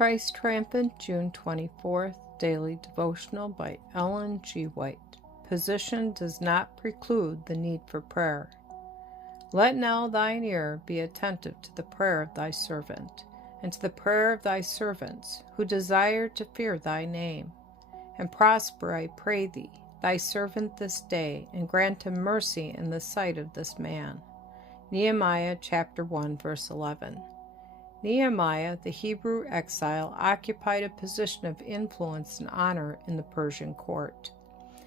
Christ Triumphant, June 24th, Daily Devotional by Ellen G. White. Position does not preclude the need for prayer. Let now thine ear be attentive to the prayer of thy servant, and to the prayer of thy servants, who desire to fear thy name. And prosper, I pray thee, thy servant this day, and grant him mercy in the sight of this man. Nehemiah chapter 1, verse 11. Nehemiah, the Hebrew exile, occupied a position of influence and honor in the Persian court.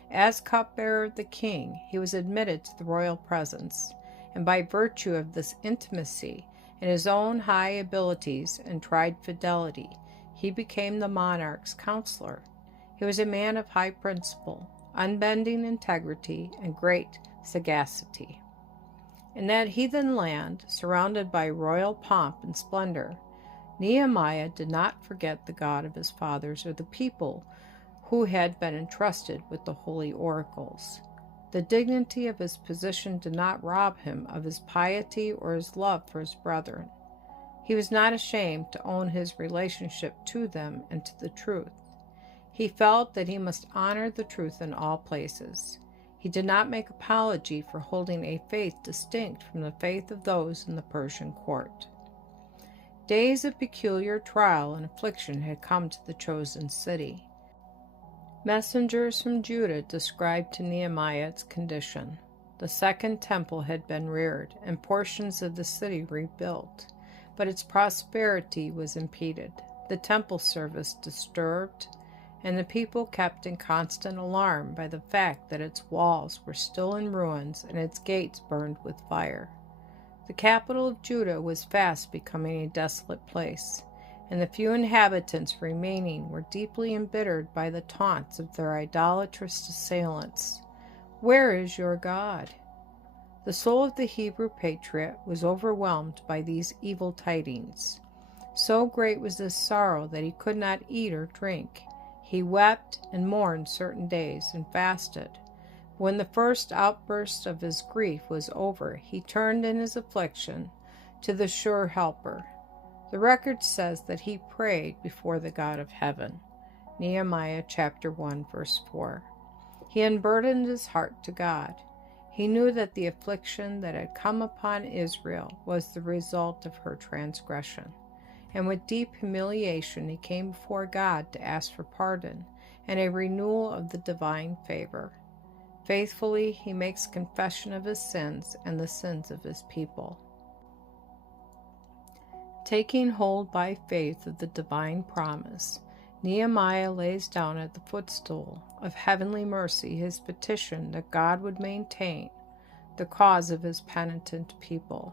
As cupbearer of the king, he was admitted to the royal presence, and by virtue of this intimacy and his own high abilities and tried fidelity, he became the monarch's counselor. He was a man of high principle, unbending integrity, and great sagacity. In that heathen land, surrounded by royal pomp and splendor, Nehemiah did not forget the God of his fathers or the people who had been entrusted with the holy oracles. The dignity of his position did not rob him of his piety or his love for his brethren. He was not ashamed to own his relationship to them and to the truth. He felt that he must honor the truth in all places. He did not make apology for holding a faith distinct from the faith of those in the Persian court. Days of peculiar trial and affliction had come to the chosen city. Messengers from Judah described to Nehemiah its condition. The second temple had been reared, and portions of the city rebuilt, but its prosperity was impeded, the temple service disturbed, and the people kept in constant alarm by the fact that its walls were still in ruins and its gates burned with fire. The capital of Judah was fast becoming a desolate place, and the few inhabitants remaining were deeply embittered by the taunts of their idolatrous assailants. "Where is your God?" The soul of the Hebrew patriot was overwhelmed by these evil tidings. So great was his sorrow that he could not eat or drink. He wept and mourned certain days and fasted. When the first outburst of his grief was over, he turned in his affliction to the sure helper. The record says that he prayed before the God of heaven. Nehemiah chapter 1, verse 4. He unburdened his heart to God. He knew that the affliction that had come upon Israel was the result of her transgression. And with deep humiliation he came before God to ask for pardon and a renewal of the divine favor. Faithfully he makes confession of his sins and the sins of his people. Taking hold by faith of the divine promise, Nehemiah lays down at the footstool of heavenly mercy his petition that God would maintain the cause of his penitent people,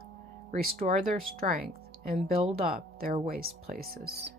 restore their strength, and build up their waste places.